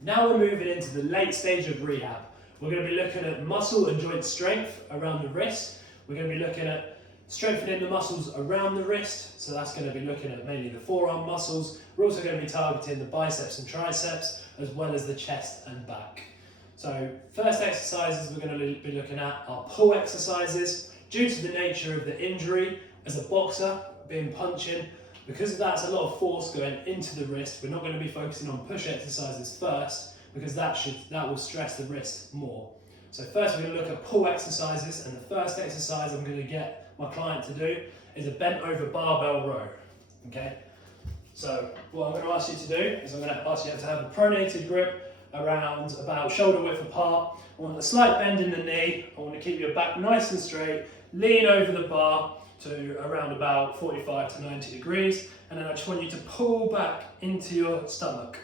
Now we're moving into the late stage of rehab. We're going to be looking at muscle and joint strength around the wrist. We're going to be looking at strengthening the muscles around the wrist, so that's going to be looking at mainly the forearm muscles. We're also going to be targeting the biceps and triceps, as well as the chest and back. So first exercises we're going to be looking at are pull exercises. Due to the nature of the injury, as a boxer, being punching, because of that, it's a lot of force going into the wrist. We're not going to be focusing on push exercises first, because that will stress the wrist more. So first we're going to look at pull exercises, and the first exercise I'm going to get my client to do is a bent over barbell row. Okay? So what I'm going to ask you to do is I'm going to ask you to have a pronated grip around about shoulder width apart. I want a slight bend in the knee. I want to keep your back nice and straight. Lean over the bar to around about 45 to 90 degrees, and then I just want you to pull back into your stomach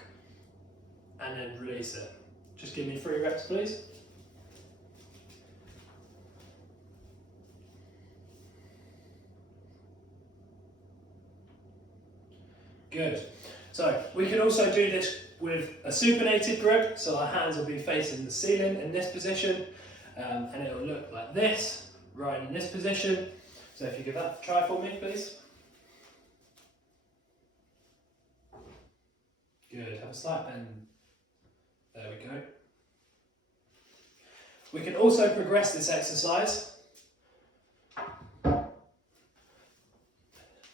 and then release it. Just give me 3 reps, please. Good. So we can also do this with a supinated grip, so our hands will be facing the ceiling in this position, and it will look like this, right in this position. So if you give that a try for me, please. Good, have a slight bend. There we go. We can also progress this exercise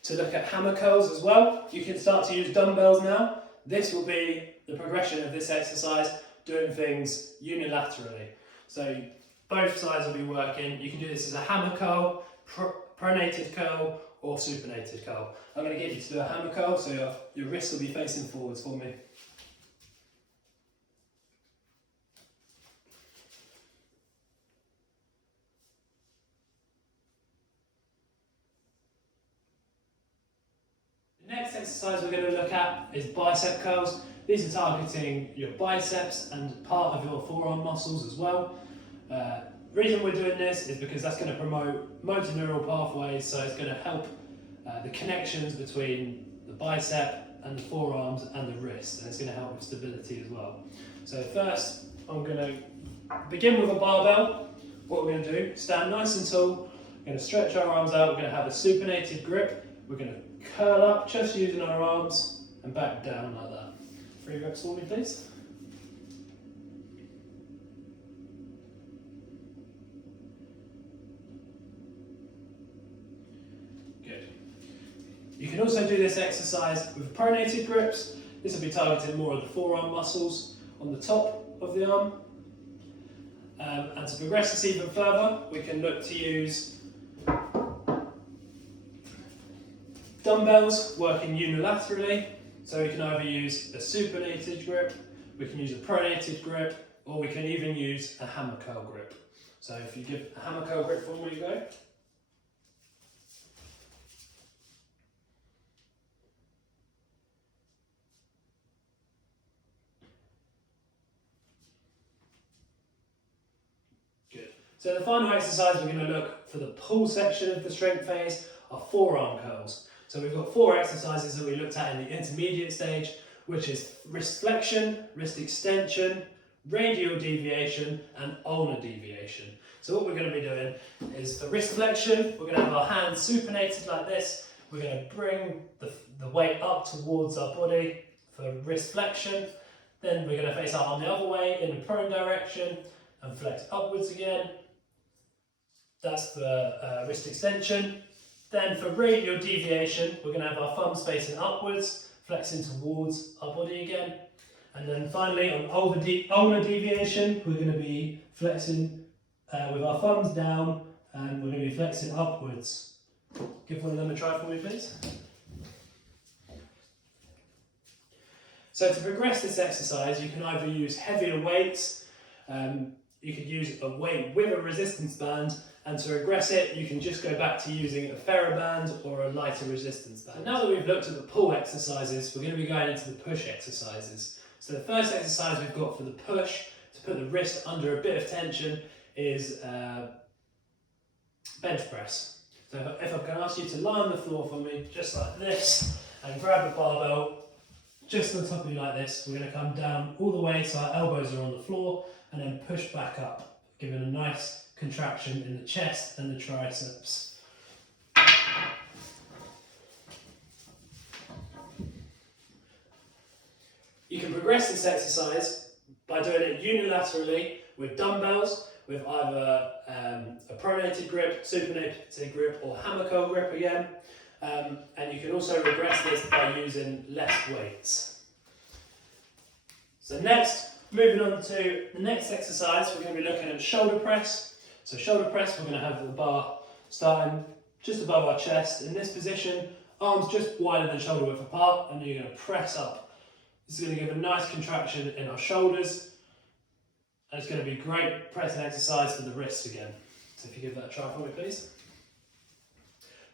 to look at hammer curls as well. You can start to use dumbbells now. This will be the progression of this exercise, doing things unilaterally. So both sides will be working. You can do this as a hammer curl, pronated curl, or supinated curl. I'm going to get you to do a hammer curl, so your wrists will be facing forwards for me. The next exercise we're going to look at is bicep curls. These are targeting your biceps and part of your forearm muscles as well. The reason we're doing this is because that's going to promote motor neural pathways, so it's going to help the connections between the bicep and the forearms and the wrist, and it's going to help with stability as well. So first, I'm going to begin with a barbell. What we're going to do, stand nice and tall, we're going to stretch our arms out, we're going to have a supinated grip, we're going to curl up just using our arms and back down like that. 3 reps for me, please. You can also do this exercise with pronated grips. This will be targeting more of the forearm muscles on the top of the arm. And to progress this even further, we can look to use dumbbells working unilaterally. So we can either use a supinated grip, we can use a pronated grip, or we can even use a hammer curl grip. So if you give a hammer curl grip for me, you go. So the final exercise we're going to look for the pull section of the strength phase are forearm curls. So we've got 4 exercises that we looked at in the intermediate stage, which is wrist flexion, wrist extension, radial deviation, and ulnar deviation. So what we're going to be doing is for wrist flexion, we're going to have our hands supinated like this. We're going to bring the weight up towards our body for wrist flexion. Then we're going to face our arm the other way in the prone direction and flex upwards again. That's the wrist extension. Then for radial deviation, we're going to have our thumbs facing upwards, flexing towards our body again. And then finally, on ulnar deviation, we're going to be flexing with our thumbs down, and we're going to be flexing upwards. Give one of them a try for me, please. So to progress this exercise, you can either use heavier weights, you could use a weight with a resistance band, and to regress it, you can just go back to using a TheraBand or a lighter resistance band. Now that we've looked at the pull exercises, we're going to be going into the push exercises. So the first exercise we've got for the push, to put the wrist under a bit of tension, is bench press. So if I can ask you to lie on the floor for me, just like this, and grab the barbell, just on top of you like this. We're going to come down all the way so our elbows are on the floor and then push back up, giving a nice contraction in the chest and the triceps. You can progress this exercise by doing it unilaterally with dumbbells, with either a pronated grip, supinated grip, or hammer curl grip again. And you can also regress this by using less weights. So next, moving on to the next exercise, we're going to be looking at shoulder press. So shoulder press, we're going to have the bar starting just above our chest. In this position, arms just wider than shoulder width apart, and you're going to press up. This is going to give a nice contraction in our shoulders, and it's going to be great pressing exercise for the wrists again. So if you give that a try for me, please.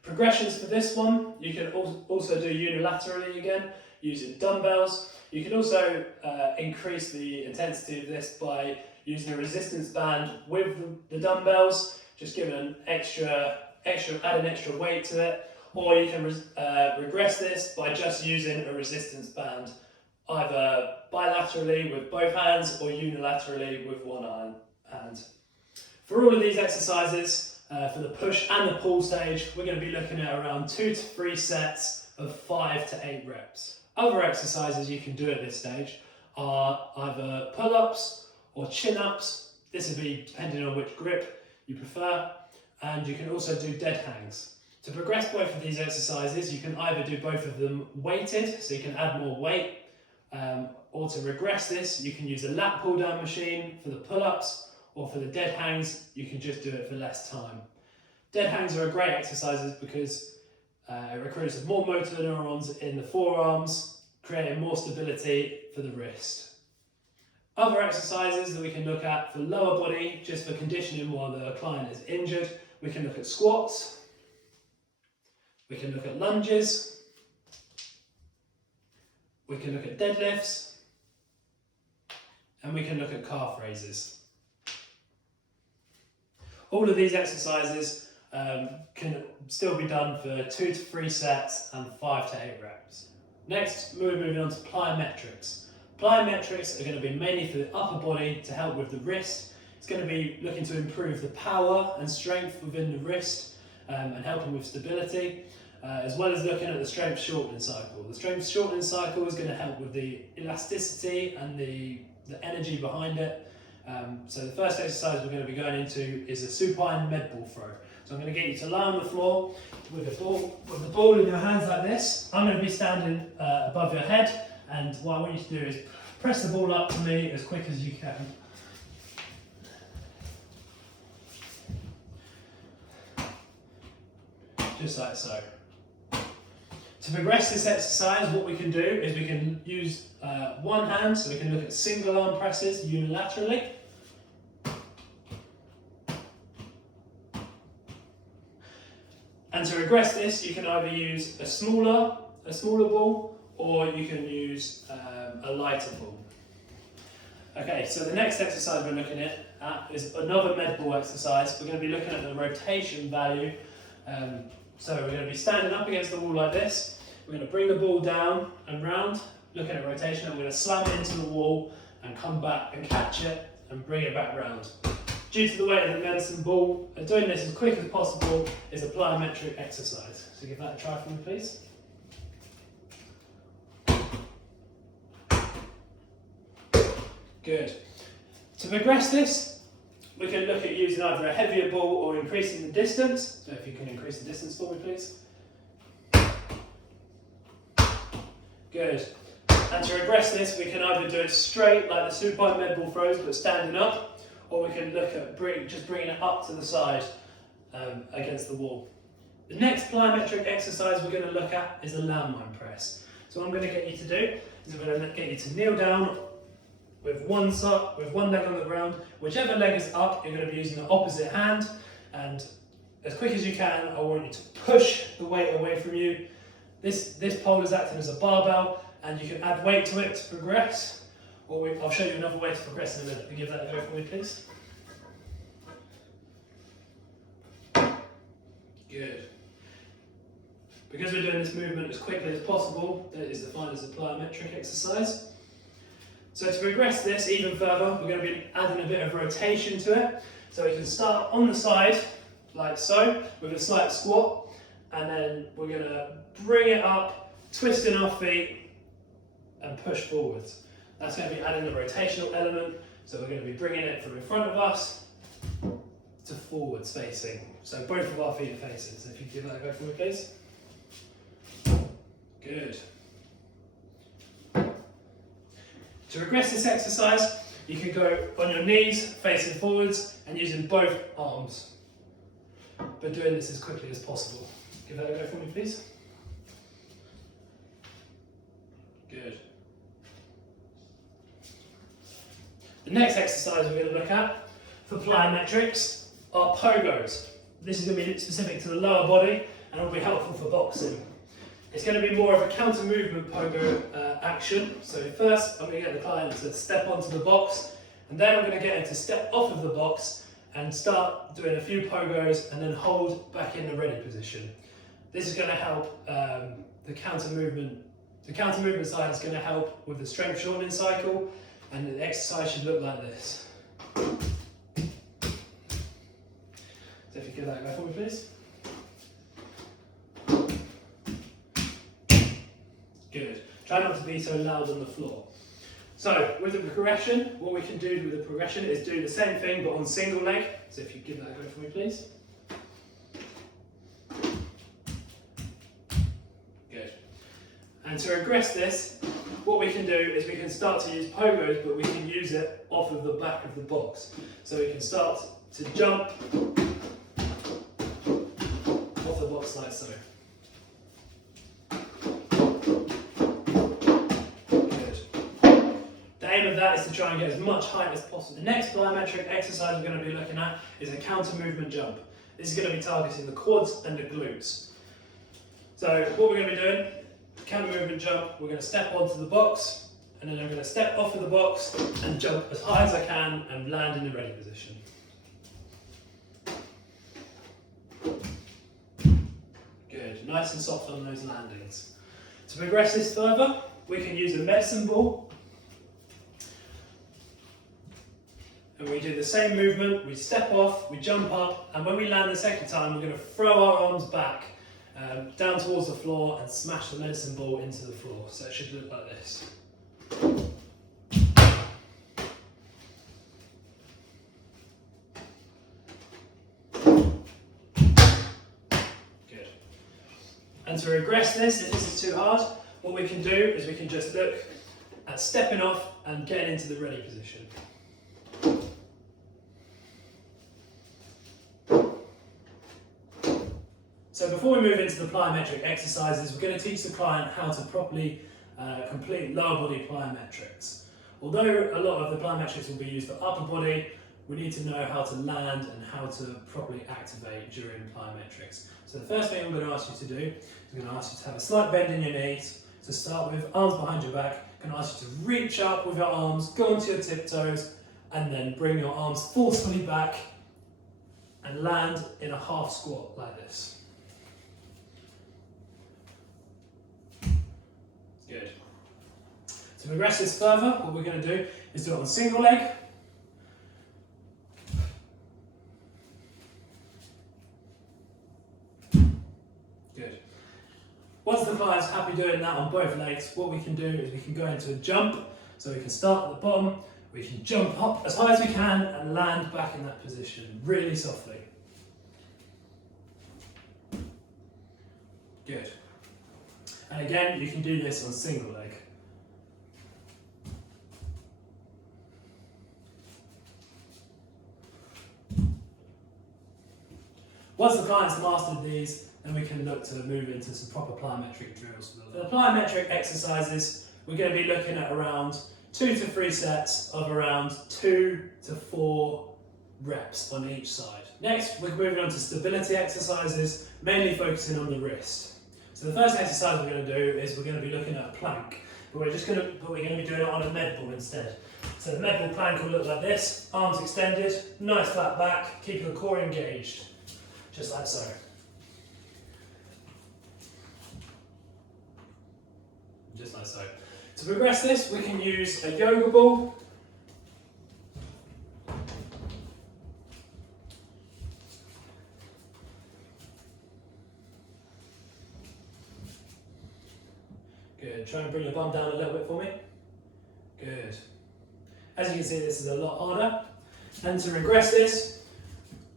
Progressions for this one, you can also do unilaterally again, using dumbbells. You can also increase the intensity of this by using a resistance band with the dumbbells, just giving an add an extra weight to it, or you can regress this by just using a resistance band, either bilaterally with both hands or unilaterally with one hand. For all of these exercises, for the push and the pull stage, we're going to be looking at around 2 to 3 sets of 5 to 8 reps. Other exercises you can do at this stage are either pull-ups or chin-ups. This would be depending on which grip you prefer, and you can also do dead hangs. To progress both of these exercises, you can either do both of them weighted, so you can add more weight, or to regress this, you can use a lat pull-down machine for the pull-ups, or for the dead hangs, you can just do it for less time. Dead hangs are a great exercises because it recruits more motor neurons in the forearms, creating more stability for the wrist. Other exercises that we can look at for lower body, just for conditioning while the client is injured, we can look at squats, we can look at lunges, we can look at deadlifts, and we can look at calf raises. All of these exercises can still be done for 2 to 3 sets and 5 to 8 reps. Next, we're moving on to plyometrics. Plyometrics are going to be mainly for the upper body to help with the wrist. It's going to be looking to improve the power and strength within the wrist and helping with stability, as well as looking at the strength shortening cycle. The strength shortening cycle is going to help with the elasticity and the energy behind it. So the first exercise we're going to be going into is a supine med ball throw. So I'm going to get you to lie on the floor with the ball in your hands like this. I'm going to be standing above your head, and what I want you to do is press the ball up to me as quick as you can. Just like so. To progress this exercise, what we can do is we can use one hand, so we can look at single arm presses unilaterally. And to regress this, you can either use a smaller ball, or you can use a lighter ball. Okay, so the next exercise we're looking at is another med ball exercise. We're going to be looking at the rotation value. So we're going to be standing up against the wall like this. We're going to bring the ball down and round, looking at rotation. I'm going to slam it into the wall and come back and catch it and bring it back round. Due to the weight of the medicine ball, doing this as quick as possible is a plyometric exercise. So give that a try for me, please. Good. To progress this, we can look at using either a heavier ball or increasing the distance. So if you can increase the distance for me, please. Good. And to regress this, we can either do it straight like the supine med ball throws, but standing up, or we can look at just bringing it up to the side against the wall. The next plyometric exercise we're going to look at is a landmine press. So what I'm going to get you to do is I'm going to get you to kneel down with one leg on the ground. Whichever leg is up, you're going to be using the opposite hand, and as quick as you can, I want you to push the weight away from you. This pole is acting as a barbell, and you can add weight to it to progress, or I'll show you another way to progress in a minute. Give that a go for me, please. Good. Because we're doing this movement as quickly as possible, that is defined as a plyometric exercise. So to progress this even further, we're going to be adding a bit of rotation to it. So we can start on the side, like so, with a slight squat, and then we're going to bring it up, twisting our feet, and push forwards. That's going to be adding a rotational element, so we're going to be bringing it from in front of us to forwards facing. So both of our feet are facing. So if you give that a go for me, please. Good. To progress this exercise, you can go on your knees, facing forwards, and using both arms, but doing this as quickly as possible. Give that a go for me, please. Good. The next exercise we're going to look at for plyometrics are pogos. This is going to be specific to the lower body and will be helpful for boxing. It's going to be more of a counter movement pogo action. So first I'm going to get the client to step onto the box, and then I'm going to get him to step off of the box and start doing a few pogos and then hold back in the ready position. This is going to help the counter movement. The counter movement side is going to help with the strength shortening cycle, and the exercise should look like this. So if you give that a go for me, please. Good. Try not to be so loud on the floor. So with the progression, what we can do with the progression is do the same thing but on single leg. So if you give that a go for me, please. Good. And to regress this, what we can do is we can start to use pogos, but we can use it off of the back of the box. So we can start to jump off the box like so. That is to try and get as much height as possible. The next plyometric exercise we're going to be looking at is a counter movement jump. This is going to be targeting the quads and the glutes. So what we're going to be doing, counter movement jump, we're going to step onto the box, and then I'm going to step off of the box and jump as high as I can and land in the ready position. Good, nice and soft on those landings. To progress this further, we can use a medicine ball. And we do the same movement, we step off, we jump up, and when we land the second time, we're going to throw our arms back down towards the floor and smash the medicine ball into the floor. So it should look like this. Good. And to regress this, if this is too hard, what we can do is we can just look at stepping off and getting into the ready position. So before we move into the plyometric exercises, we're going to teach the client how to properly complete lower body plyometrics. Although a lot of the plyometrics will be used for upper body, we need to know how to land and how to properly activate during plyometrics. So the first thing I'm going to ask you to do is I'm going to ask you to have a slight bend in your knees. To start with, arms behind your back. I'm going to ask you to reach up with your arms, go onto your tiptoes, and then bring your arms forcefully back and land in a half squat like this. Good. To progress this further, what we're going to do is do it on single leg. Good. Once the client's happy doing that on both legs, what we can do is we can go into a jump. So we can start at the bottom, we can jump up as high as we can and land back in that position, really softly. Good. And again, you can do this on single leg. Once the client's mastered these, then we can look to move into some proper plyometric drills. For the plyometric exercises, we're going to be looking at around 2 to 3 sets of around 2 to 4 reps on each side. Next, we're moving on to stability exercises, mainly focusing on the wrist. So the first exercise we're going to do is we're going to be looking at a plank, but we're going to be doing it on a med ball instead. So the med ball plank will look like this, arms extended, nice flat back, keeping the core engaged, just like so. just like so. To progress this, we can use a yoga ball. Good. Try and bring your bum down a little bit for me. Good. As you can see, this is a lot harder. And to regress this,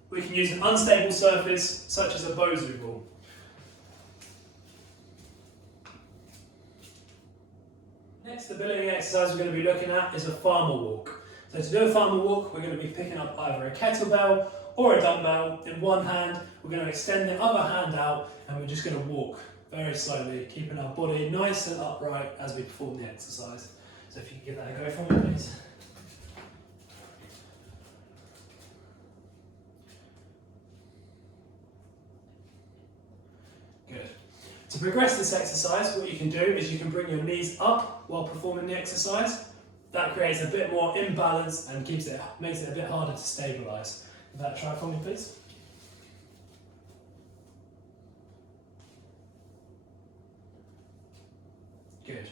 we can use an unstable surface such as a Bosu ball. Next stability exercise we're going to be looking at is a farmer walk. So to do a farmer walk, we're going to be picking up either a kettlebell or a dumbbell in one hand. We're going to extend the other hand out and we're just going to walk very slowly, keeping our body nice and upright as we perform the exercise. So if you can give that a go for me, please. Good. To progress this exercise, what you can do is you can bring your knees up while performing the exercise. That creates a bit more imbalance and makes it a bit harder to stabilise. Give that a try for me, please. Good.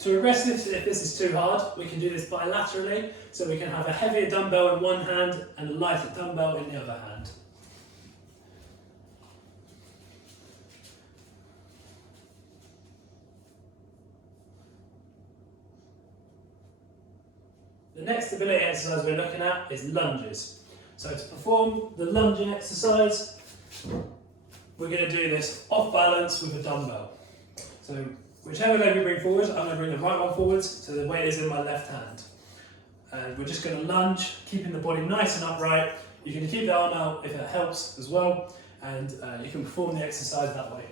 To regress this, if this is too hard, we can do this bilaterally, so we can have a heavier dumbbell in one hand and a lighter dumbbell in the other hand. The next stability exercise we're looking at is lunges. So to perform the lunging exercise, we're going to do this off balance with a dumbbell. So whichever leg we bring forward, I'm going to bring the right one forwards so the weight is in my left hand. And we're just going to lunge, keeping the body nice and upright. You can keep the arm out if it helps as well, and you can perform the exercise that way.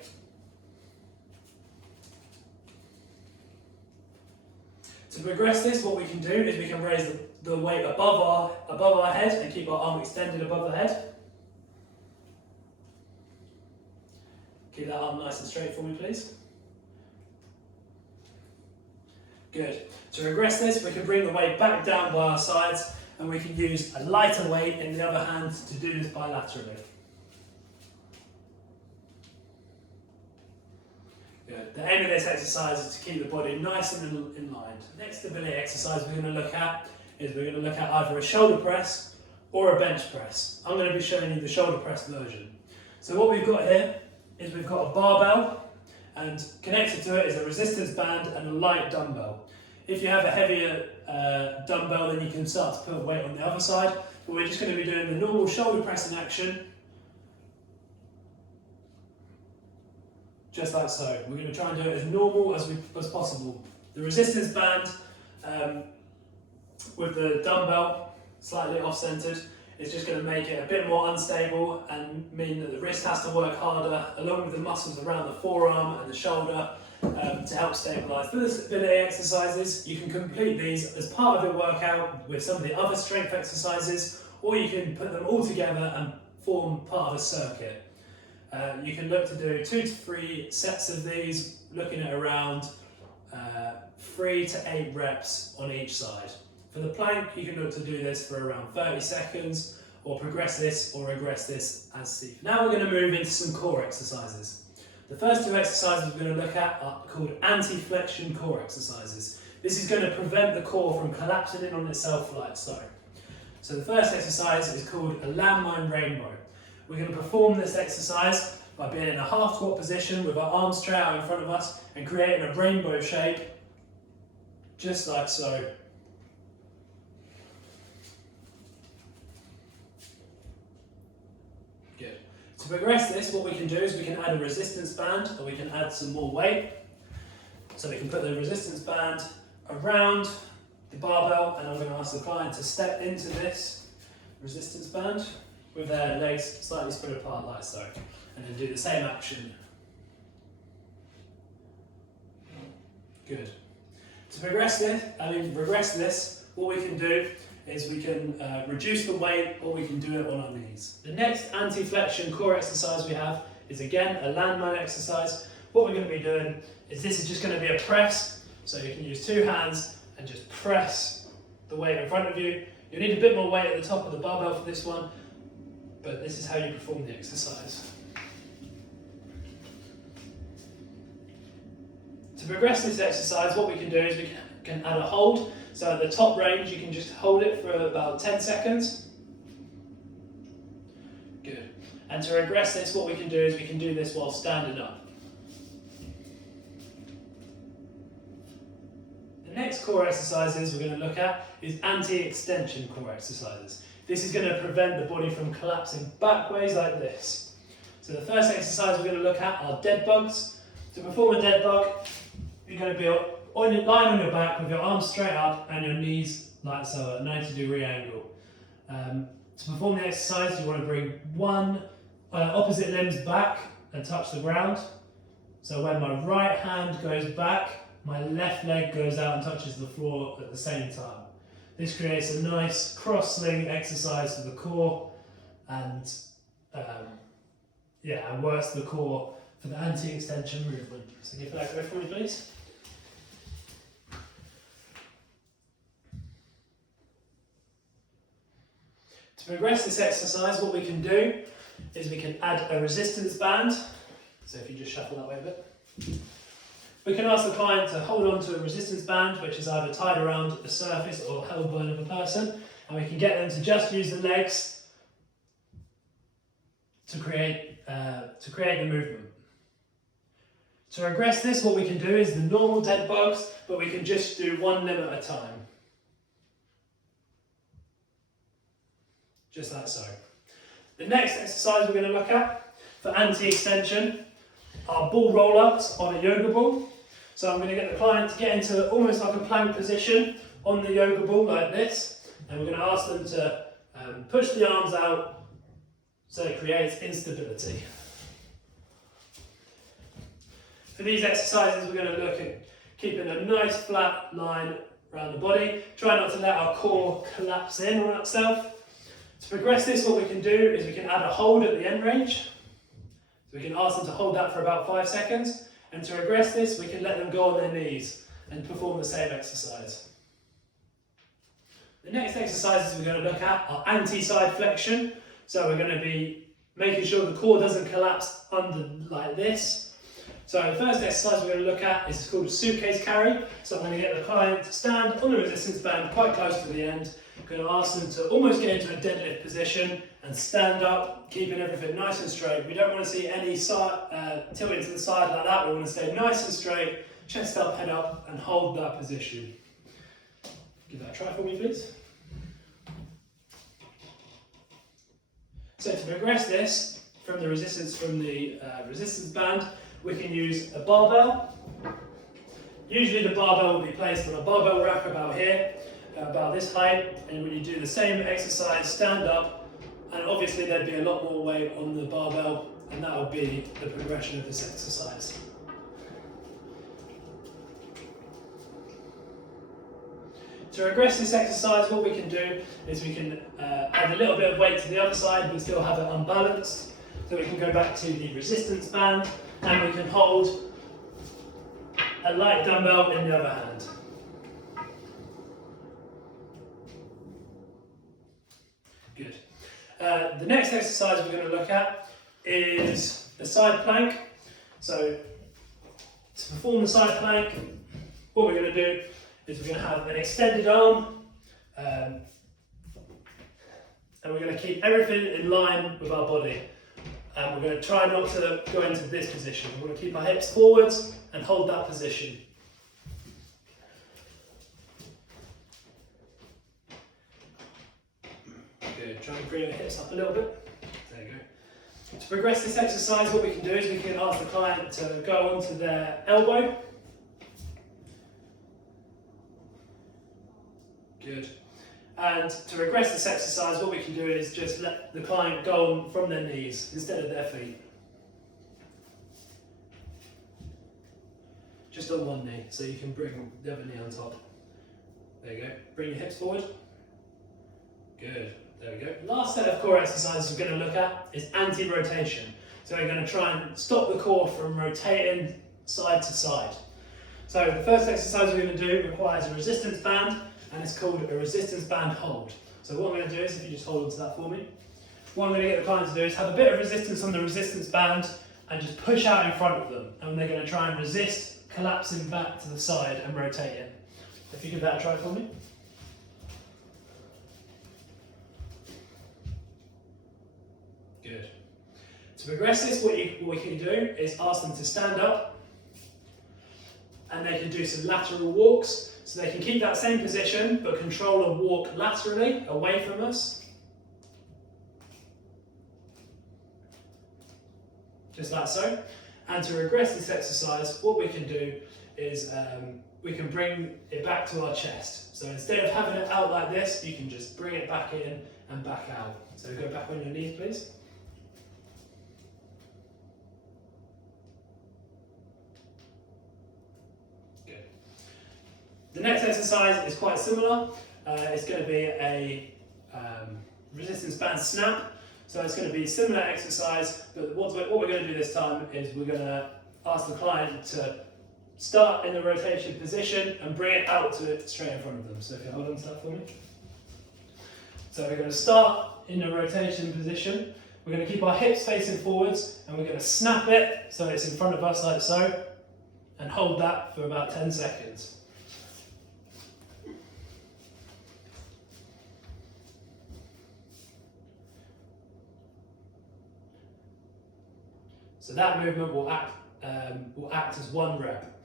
To progress this, what we can do is we can raise the weight above our head and keep our arm extended above the head. Keep that arm nice and straight for me, please. Good. To regress this, we can bring the weight back down by our sides and we can use a lighter weight in the other hand to do this bilaterally. Good. The aim of this exercise is to keep the body nice and in line. The next stability exercise we're going to look at is we're going to look at either a shoulder press or a bench press. I'm going to be showing you the shoulder press version. So what we've got here is we've got a barbell, and connected to it is a resistance band and a light dumbbell. If you have a heavier dumbbell, then you can start to put weight on the other side, but we're just going to be doing the normal shoulder press in action, just like so. We're going to try and do it as normal as possible. The resistance band with the dumbbell slightly off-centered is just going to make it a bit more unstable and mean that the wrist has to work harder along with the muscles around the forearm and the shoulder to help stabilise. For the stability exercises, you can complete these as part of your workout with some of the other strength exercises, or you can put them all together and form part of a circuit. You can look to do 2 to 3 sets of these, looking at around 3 to 8 reps on each side. For the plank, you can look to do this for around 30 seconds, or progress this or regress this as seen. Now we're going to move into some core exercises. The first 2 exercises we're going to look at are called anti-flexion core exercises. This is going to prevent the core from collapsing in on itself like so. So the first exercise is called a landmine rainbow. We're going to perform this exercise by being in a half squat position with our arms straight out in front of us and creating a rainbow shape, just like so. Good. To progress this, what we can do is we can add a resistance band, or we can add some more weight. So we can put the resistance band around the barbell, and I'm going to ask the client to step into this resistance band with their legs slightly spread apart like so, and then do the same action. Good. To regress this, what we can do is we can reduce the weight, or we can do it on our knees. The next anti-flexion core exercise we have is again a landmine exercise. What we're going to be doing is this is just going to be a press, so you can use 2 hands and just press the weight in front of you. You need a bit more weight at the top of the barbell for this one, but this is how you perform the exercise. progress this exercise, what we can do is we can add a hold. So at the top range, you can just hold it for about 10 seconds. Good. And to regress this, what we can do is we can do this while standing up. The next core exercises we're going to look at is anti-extension core exercises. This is going to prevent the body from collapsing backwards like this. So the first exercise we're going to look at are dead bugs. To perform a dead bug, you're going to be lying on your back with your arms straight up and your knees like so at a 90-degree angle. To perform the exercise, you want to bring one opposite limbs back and touch the ground. So when my right hand goes back, my left leg goes out and touches the floor at the same time. This creates a nice cross-sling exercise for the core and works the core for the anti-extension movement. So give that a go for me, please. To progress this exercise, what we can do is we can add a resistance band. So if you just shuffle that way a bit. We can ask the client to hold on to a resistance band, which is either tied around the surface or hellbone of a person, and we can get them to just use the legs to create the movement. To regress this, what we can do is the normal dead bugs, but we can just do one limb at a time. Just like so. The next exercise we're going to look at for anti-extension are ball roll-ups on a yoga ball. So I'm going to get the client to get into almost like a plank position on the yoga ball like this, and we're going to ask them to push the arms out so it creates instability. For these exercises, we're going to look at keeping a nice flat line around the body. Try not to let our core collapse in on itself. To progress this, what we can do is we can add a hold at the end range. So we can ask them to hold that for about 5 seconds. And to regress this, we can let them go on their knees and perform the same exercise. The next exercises we're going to look at are anti-side flexion. So we're going to be making sure the core doesn't collapse under like this. So the first exercise we're going to look at is called a suitcase carry. So I'm going to get the client to stand on the resistance band quite close to the end. I'm going to ask them to almost get into a deadlift position and stand up, keeping everything nice and straight. We don't want to see any tilting to the side like that. We want to stay nice and straight, chest up, head up, and hold that position. Give that a try for me, please. So to progress this from the resistance band, we can use a barbell. Usually the barbell will be placed on a barbell rack about here, about this height, and when you do the same exercise, stand up, and obviously there'd be a lot more weight on the barbell, and that would be the progression of this exercise. To regress this exercise, what we can do is we can add a little bit of weight to the other side, but still have it unbalanced. So we can go back to the resistance band, and we can hold a light dumbbell in the other hand. Good. The next exercise we're going to look at is the side plank. So to perform the side plank, what we're going to do is we're going to have an extended arm, and we're going to keep everything in line with our body. And we're going to try not to go into this position. We're going to keep our hips forwards and hold that position. Good. Try and bring your hips up a little bit. There you go. To progress this exercise, what we can do is we can ask the client to go onto their elbow. Good. And to regress this exercise, what we can do is just let the client go on from their knees instead of their feet. Just on one knee, so you can bring the other knee on top. There you go. Bring your hips forward. Good. There we go. Last set of core exercises we're going to look at is anti-rotation. So we're going to try and stop the core from rotating side to side. So the first exercise we're going to do requires a resistance band, and it's called a resistance band hold. So what I'm going to do is, if you just hold onto that for me, what I'm going to get the client to do is have a bit of resistance on the resistance band and just push out in front of them. And they're going to try and resist collapsing back to the side and rotating. If you give that a try for me. Good. To progress this, what we can do is ask them to stand up, and they can do some lateral walks. So they can keep that same position, but control a walk laterally away from us. Just like so. And to regress this exercise, what we can do is we can bring it back to our chest. So instead of having it out like this, you can just bring it back in and back out. So go back on your knees, please. Good. The next exercise is quite similar. It's going to be a resistance band snap. So it's going to be a similar exercise, but what we're going to do this time is we're going to ask the client to start in the rotation position and bring it out to straight in front of them. So if you hold on to that for me. So we're going to start in the rotation position. We're going to keep our hips facing forwards, and we're going to snap it so it's in front of us like so, and hold that for about 10 seconds. So that movement will act as one rep.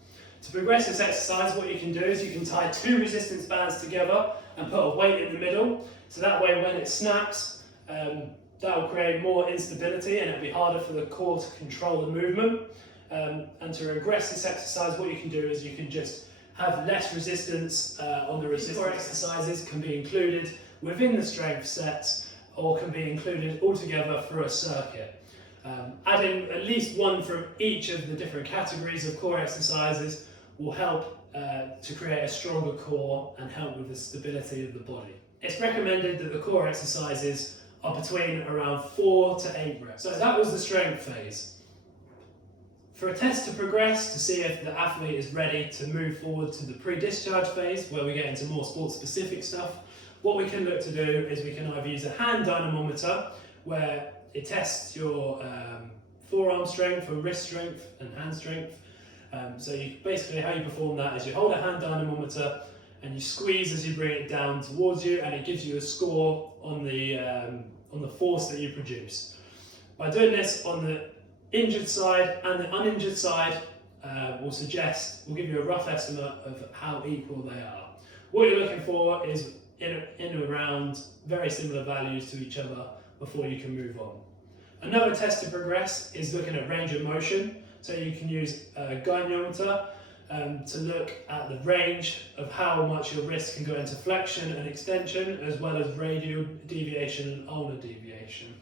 To progress this exercise, what you can do is you can tie 2 resistance bands together and put a weight in the middle. So that way when it snaps, that will create more instability and it'll be harder for the core to control the movement. And to regress this exercise, what you can do is you can just have less resistance on the resistance. Core exercises can be included within the strength sets or can be included altogether through a circuit. Adding at least one from each of the different categories of core exercises will help to create a stronger core and help with the stability of the body. It's recommended that the core exercises are between around 4 to 8 reps. So that was the strength phase. For a test to progress, to see if the athlete is ready to move forward to the pre-discharge phase, where we get into more sport-specific stuff, what we can look to do is we can either use a hand dynamometer, where it tests your forearm strength or wrist strength and hand strength. So basically how you perform that is you hold a hand dynamometer and you squeeze as you bring it down towards you, and it gives you a score on the force that you produce. By doing this on the injured side and the uninjured side, we'll give you a rough estimate of how equal they are. What you're looking for is in and around very similar values to each other before you can move on. Another test to progress is looking at range of motion. So you can use a gyniometer to look at the range of how much your wrist can go into flexion and extension, as well as radial deviation and ulnar deviation.